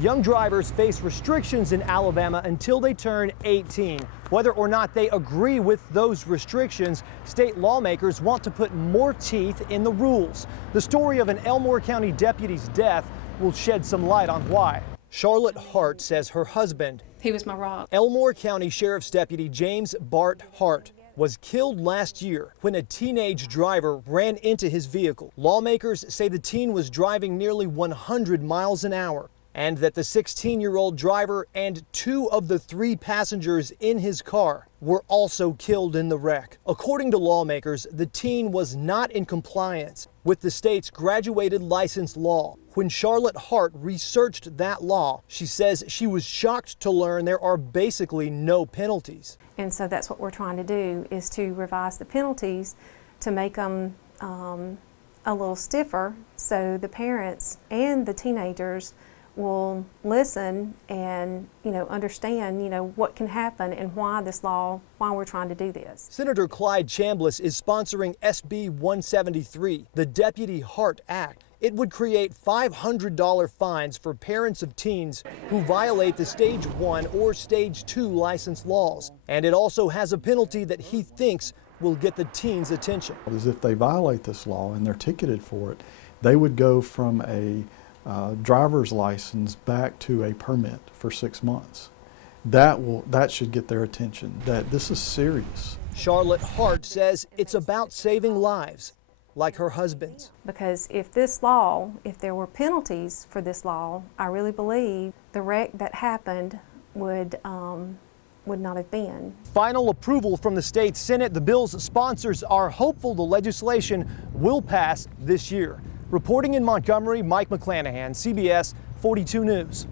Young drivers face restrictions in Alabama until they turn 18. Whether or not they agree with those restrictions, state lawmakers want to put more teeth in the rules. The story of an Elmore County deputy's death will shed some light on why. Charlotte Hart says her husband, he was my rock. Elmore County Sheriff's Deputy James Bart Hart, was killed last year when a teenage driver ran into his vehicle. Lawmakers say the teen was driving nearly 100 miles an hour, and that the 16-year-old driver and 2 of the 3 passengers in his car were also killed in the wreck. According to lawmakers, the teen was not in compliance with the state's graduated license law. When Charlotte Hart researched that law, she says she was shocked to learn there are basically no penalties. And so that's what we're trying to do, is to revise the penalties to make them a little stiffer, so the parents and the teenagers will listen and, understand, what can happen and why we're trying to do this. Senator Clyde Chambliss is sponsoring SB 173, the Deputy Hart Act. It would create $500 fines for parents of teens who violate the Stage 1 or Stage 2 license laws. And it also has a penalty that he thinks will get the teens' attention. As if they violate this law and they're ticketed for it, they would go from a driver's license back to a permit for 6 months. That should get their attention, that this is serious. Charlotte Hart says it's about saving lives, like her husband's. Because if there were penalties for this law, I really believe the wreck that happened would not have been. Final approval from the state Senate. The bill's sponsors are hopeful the legislation will pass this year. Reporting in Montgomery, Mike McClanahan, CBS 42 News.